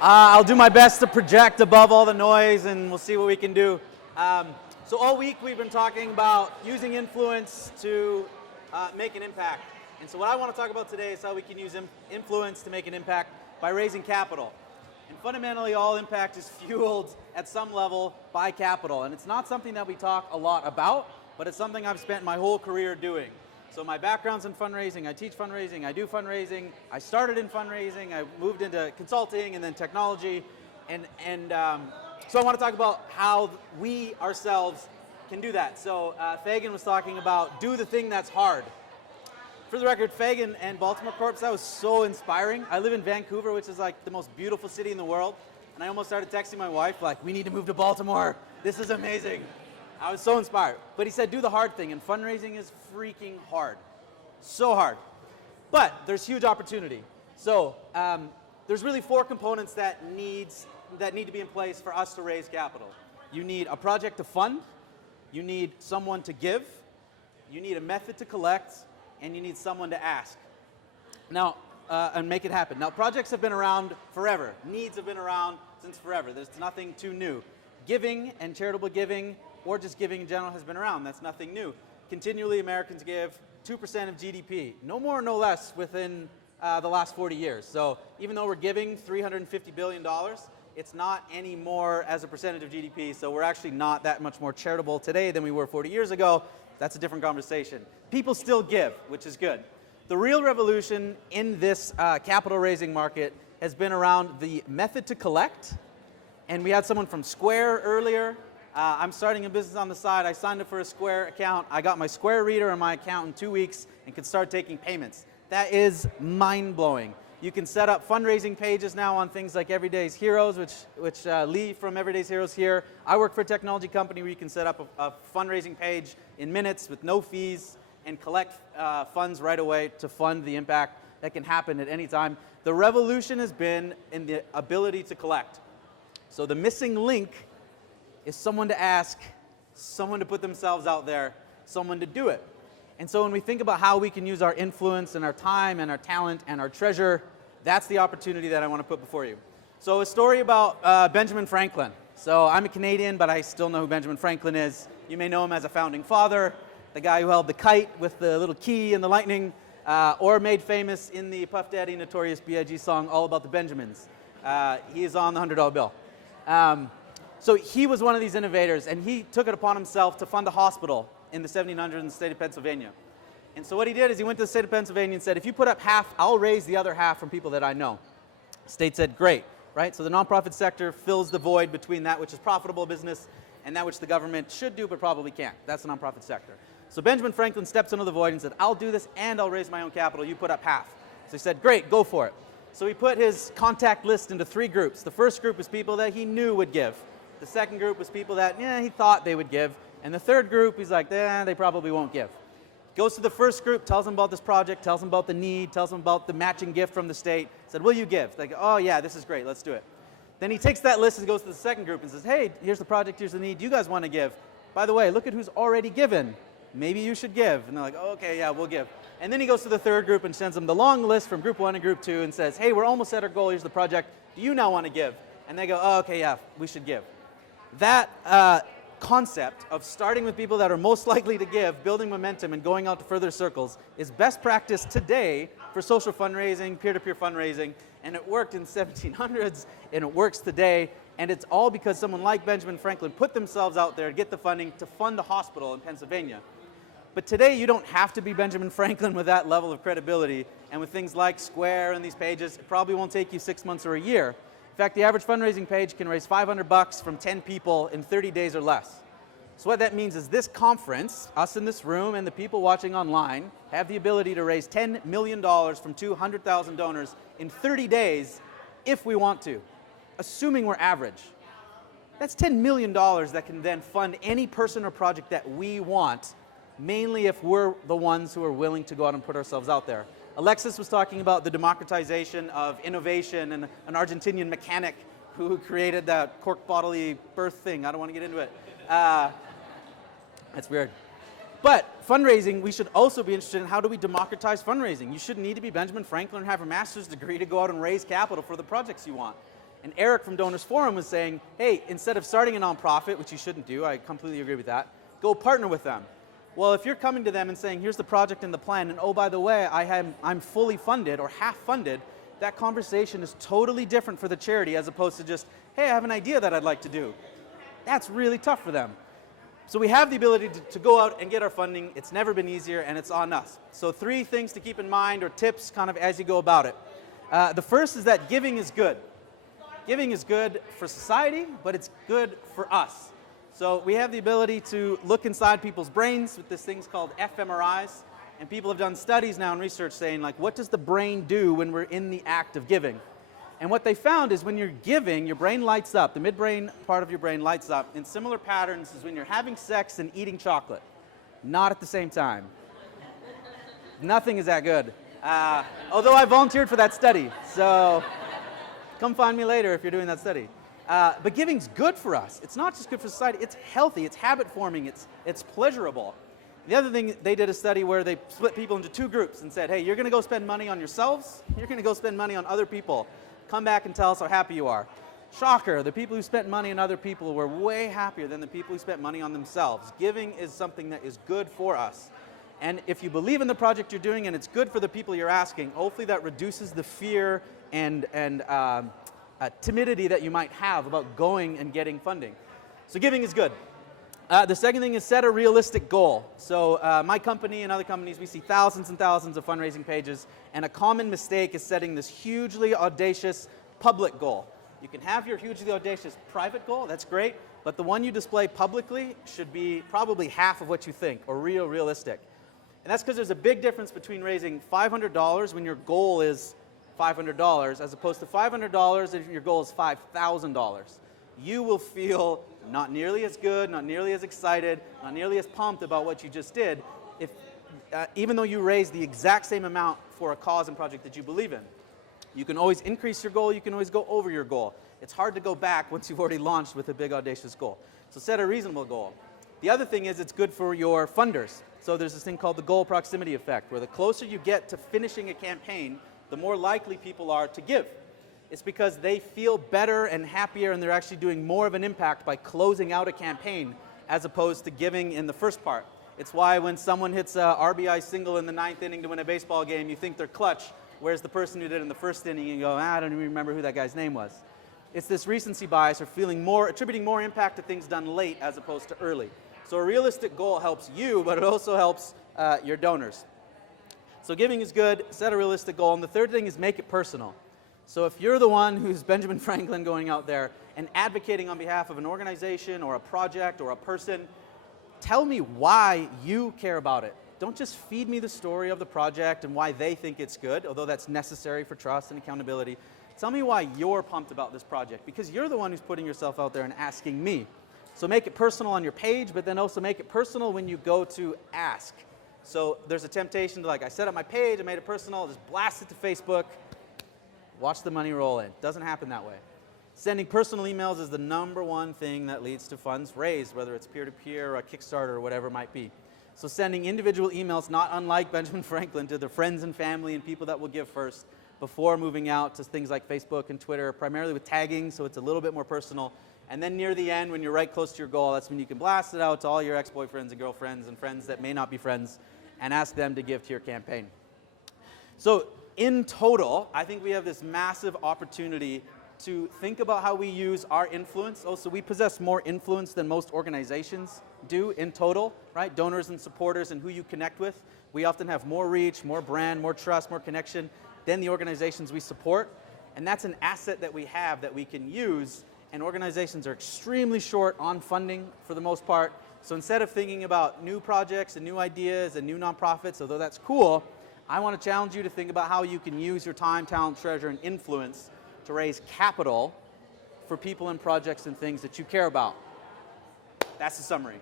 I'll do my best to project above all the noise, and we'll see what we can do. So all week we've been talking about using influence to make an impact. And so what I want to talk about today is how we can use influence to make an impact by raising capital. And fundamentally, all impact is fueled at some level by capital. And it's not something that we talk a lot about, but it's something I've spent my whole career doing. So my background's in fundraising, I teach fundraising, I do fundraising, I started in fundraising, I moved into consulting and then technology, and so I want to talk about how we ourselves can do that. So Fagan was talking about do the thing that's hard. For the record, Fagan and Baltimore Corps, that was so inspiring. I live in Vancouver, which is like the most beautiful city in the world, and I almost started texting my wife like, we need to move to Baltimore, this is amazing. I was so inspired. But he said, do the hard thing, and fundraising is freaking hard. So hard. But there's huge opportunity. So there's really 4 components that need to be in place for us to raise capital. You need a project to fund, you need someone to give, you need a method to collect, and you need someone to ask. Now, and make it happen. Now, projects have been around forever. Needs have been around since forever. There's nothing too new. Giving and charitable giving, or just giving in general, has been around. That's nothing new. Continually, Americans give 2% of GDP, no more, no less, within the last 40 years. So even though we're giving $350 billion, it's not any more as a percentage of GDP, so we're actually not that much more charitable today than we were 40 years ago. That's a different conversation. People still give, which is good. The real revolution in this capital raising market has been around the method to collect, and we had someone from Square earlier. I'm starting a business on the side. I signed up for a Square account. I got my Square reader on my account in 2 weeks and could start taking payments. That is mind-blowing. You can set up fundraising pages now on things like Everyday's Heroes, which Lee from Everyday's Heroes here. I work for a technology company where you can set up a fundraising page in minutes with no fees and collect funds right away to fund the impact that can happen at any time. The revolution has been in the ability to collect. So the missing link is someone to ask, someone to put themselves out there, someone to do it. And so when we think about how we can use our influence and our time and our talent and our treasure, that's the opportunity that I want to put before you. So a story about Benjamin Franklin. So I'm a Canadian, but I still know who Benjamin Franklin is. You may know him as a founding father, the guy who held the kite with the little key and the lightning, or made famous in the Puff Daddy Notorious B.I.G. song, All About the Benjamins. He is on the $100 bill. So he was one of these innovators, and he took it upon himself to fund a hospital in the 1700s in the state of Pennsylvania. And so what he did is he went to the state of Pennsylvania and said, if you put up half, I'll raise the other half from people that I know. The state said, great, right? So the nonprofit sector fills the void between that which is profitable business and that which the government should do but probably can't. That's the nonprofit sector. So Benjamin Franklin steps into the void and said, I'll do this and I'll raise my own capital. You put up half. So he said, great, go for it. So he put his contact list into 3 groups. The first group was people that he knew would give. The second group was people that he thought they would give. And the third group, he's like, they probably won't give. Goes to the first group, tells them about this project, tells them about the need, tells them about the matching gift from the state. Said, will you give? They go, oh yeah, this is great, let's do it. Then he takes that list and goes to the second group and says, hey, here's the project, here's the need, you guys want to give? By the way, look at who's already given. Maybe you should give. And they're like, oh, okay, yeah, we'll give. And then he goes to the third group and sends them the long list from group 1 and group 2 and says, hey, we're almost at our goal, here's the project, do you now want to give? And they go, oh, okay, yeah, we should give. That concept of starting with people that are most likely to give, building momentum, and going out to further circles is best practice today for social fundraising, peer-to-peer fundraising, and it worked in the 1700s, and it works today, and it's all because someone like Benjamin Franklin put themselves out there to get the funding to fund a hospital in Pennsylvania. But today, you don't have to be Benjamin Franklin with that level of credibility, and with things like Square and these pages, it probably won't take you 6 months or a year. In fact, the average fundraising page can raise $500 from 10 people in 30 days or less. So what that means is this conference, us in this room and the people watching online, have the ability to raise $10 million from 200,000 donors in 30 days if we want to, assuming we're average. That's $10 million that can then fund any person or project that we want, mainly if we're the ones who are willing to go out and put ourselves out there. Alexis was talking about the democratization of innovation and an Argentinian mechanic who created that cork bodily birth thing. I don't want to get into it. That's weird. But fundraising, we should also be interested in how do we democratize fundraising. You shouldn't need to be Benjamin Franklin or have a master's degree to go out and raise capital for the projects you want. And Eric from Donors Forum was saying, hey, instead of starting a nonprofit, which you shouldn't do, I completely agree with that, go partner with them. Well, if you're coming to them and saying, here's the project and the plan, and oh, by the way, I'm fully funded or half funded, that conversation is totally different for the charity as opposed to just, hey, I have an idea that I'd like to do. That's really tough for them. So we have the ability to go out and get our funding. It's never been easier, and it's on us. So 3 things to keep in mind, or tips kind of as you go about it. The first is that giving is good. Giving is good for society, but it's good for us. So we have the ability to look inside people's brains with this things called fMRIs, and people have done studies now and research saying, like, what does the brain do when we're in the act of giving? And what they found is when you're giving, your brain lights up, the midbrain part of your brain lights up in similar patterns as when you're having sex and eating chocolate. Not at the same time. Nothing is that good. Although I volunteered for that study, so come find me later if you're doing that study. But giving's good for us. It's not just good for society, it's healthy, it's habit forming, it's pleasurable. The other thing, they did a study where they split people into 2 groups and said, hey, you're gonna go spend money on yourselves, you're gonna go spend money on other people. Come back and tell us how happy you are. Shocker, the people who spent money on other people were way happier than the people who spent money on themselves. Giving is something that is good for us. And if you believe in the project you're doing and it's good for the people you're asking, hopefully that reduces the fear and timidity that you might have about going and getting funding. So giving is good. The second thing is set a realistic goal. So my company and other companies, we see thousands and thousands of fundraising pages, and a common mistake is setting this hugely audacious public goal. You can have your hugely audacious private goal, that's great, but the one you display publicly should be probably half of what you think, or realistic. And that's because there's a big difference between raising $500 when your goal is $500 as opposed to $500 if your goal is $5,000. You will feel not nearly as good, not nearly as excited, not nearly as pumped about what you just did, if, even though you raised the exact same amount for a cause and project that you believe in. You can always increase your goal, you can always go over your goal. It's hard to go back once you've already launched with a big audacious goal. So set a reasonable goal. The other thing is it's good for your funders. So there's this thing called the goal proximity effect, where the closer you get to finishing a campaign, the more likely people are to give. It's because they feel better and happier, and they're actually doing more of an impact by closing out a campaign as opposed to giving in the first part. It's why when someone hits a RBI single in the 9th inning to win a baseball game, you think they're clutch, whereas the person who did it in the first inning, you go, I don't even remember who that guy's name was. It's this recency bias, or attributing more impact to things done late as opposed to early. So a realistic goal helps you, but it also helps your donors. So giving is good, set a realistic goal, and the third thing is make it personal. So if you're the one who's Benjamin Franklin going out there and advocating on behalf of an organization or a project or a person, tell me why you care about it. Don't just feed me the story of the project and why they think it's good, although that's necessary for trust and accountability. Tell me why you're pumped about this project, because you're the one who's putting yourself out there and asking me. So make it personal on your page, but then also make it personal when you go to ask. So there's a temptation to, like, I set up my page, I made it personal, just blast it to Facebook, watch the money roll in. Doesn't happen that way. Sending personal emails is the #1 thing that leads to funds raised, whether it's peer-to-peer or a Kickstarter or whatever it might be. So sending individual emails, not unlike Benjamin Franklin, to their friends and family and people that will give first before moving out to things like Facebook and Twitter, primarily with tagging, so it's a little bit more personal. And then near the end, when you're right close to your goal, that's when you can blast it out to all your ex-boyfriends and girlfriends and friends that may not be friends and ask them to give to your campaign. So in total, I think we have this massive opportunity to think about how we use our influence. Also, we possess more influence than most organizations do in total, right? Donors and supporters and who you connect with. We often have more reach, more brand, more trust, more connection than the organizations we support. And that's an asset that we have that we can use. And organizations are extremely short on funding for the most part. So instead of thinking about new projects and new ideas and new nonprofits, although that's cool, I want to challenge you to think about how you can use your time, talent, treasure, and influence to raise capital for people and projects and things that you care about. That's the summary.